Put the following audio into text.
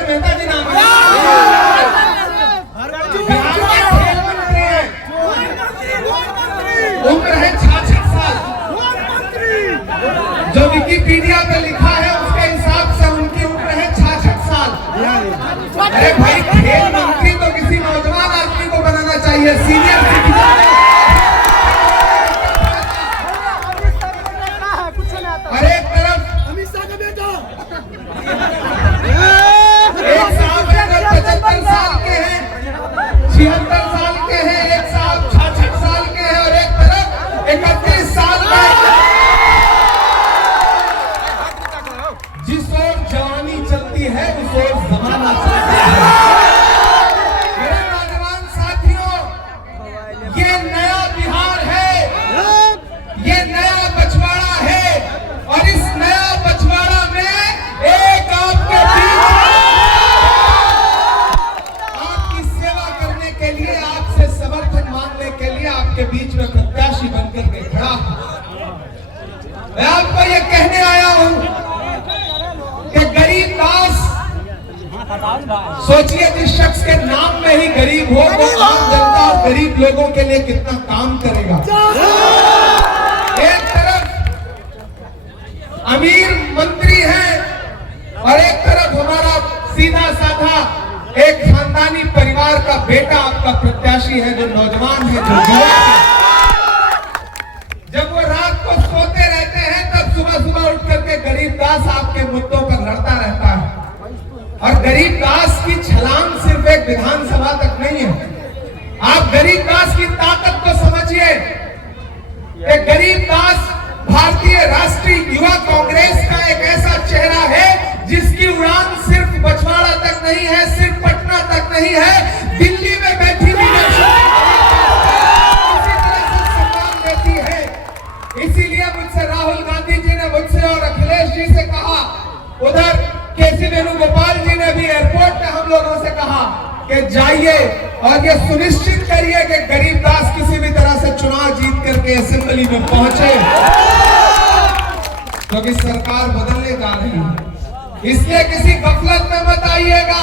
धर्मेंद्र मेहता जी नाम है, बिहार के खेल मंत्री हैं, उम्र है 66 साल। जो विकिपीडिया पे लिखा है उसके हिसाब से उनकी उम्र है 66 साल। अरे भाई, खेल मंत्री तो किसी नौजवान आदमी को बनाना चाहिए, सीनियर सिटीजन। और एक तरफ अमित शाह का बेटा, एक साहब 75 साल के हैं, 76 साल के हैं, एक साहब 66 साल के हैं, और एक तरफ 31 साल का। जिस ओर जवानी चलती है उस ओर जमाना चलता है। मेरे नौजवान साथियों, ये नया बिहार है, ये नया बछवाड़ा है, और इस नया बछवाड़ा में एक आपके बीच आपकी सेवा करने के लिए, आपसे समर्थन मांगने के लिए आपके बीच में प्रत्याशी बनकर के खड़ा हूं। मैं आपको ये कहने आया हूं कि गरीब दास, सोचिए जिस शख्स के नाम में ही गरीब हो वो आम जनता और गरीब लोगों के लिए कितना काम करेगा। एक तरफ अमीर मंत्री हैं और एक तरफ हमारा सीधा साधा एक खानदानी परिवार का बेटा आपका प्रत्याशी है, जो नौजवान है, जो युवा है। जब वो रात को सोते रहते हैं तब सुबह सुबह उठ करके गरीबदास आपके मुद्दों पर लड़ता रहता है। और गरीबदास की छलांग सिर्फ एक विधानसभा तक नहीं है। आप गरीबदास की ताकत को समझिए कि गरीबदास भारतीय राष्ट्रीय युवा कांग्रेस का एक ऐसा चेहरा है जिसकी उड़ान सिर्फ बछवाड़ा तक नहीं है, सिर्फ पटना तक नहीं है, दिल्ली में बैठी भी देती है। इसीलिए मुझसे राहुल गांधी जी ने मुझसे और अखिलेश जी से कहा, उधर केसी वेणुगोपाल जी ने भी एयरपोर्ट में हम लोगों से कहा कि जाइए और ये सुनिश्चित करिए कि गरीबदास किसी भी तरह से चुनाव जीत करके असेंबली में पहुंचे, क्योंकि सरकार बदलने जा रही है। इसलिए किसी गफलत में मत आइएगा।